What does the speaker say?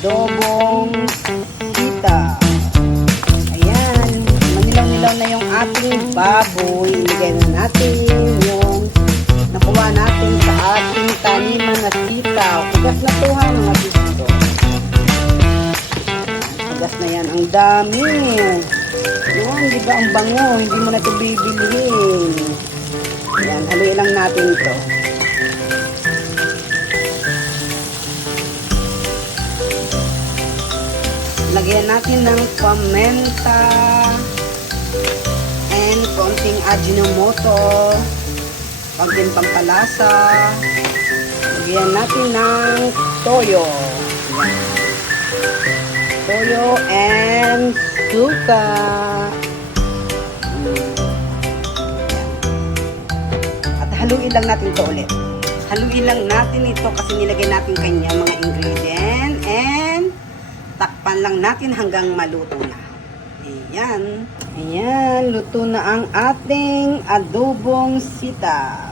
adobong sita. Ayan, manilaw-nilaw na yung ating baboy. Ilagay na natin yung nakuha natin sa ating taniman na sitaw. Ugas na ito ha mga bisito. Ugas na yan, ang dami. Yan, di ba ang bango? Hindi mo na ito bibilihin. Yan, haluin lang natin ito. Lagyan natin ng pamenta and konting ajinomoto, konting pampalasa. Lagyan natin ng toyo. Toyo and suka. At haluin lang natin ito ulit. Haluin lang natin ito kasi nilagay natin kanya mga ingredient and takpan lang natin hanggang maluto na. Ayan. Ayan, luto na ang ating adobong sita.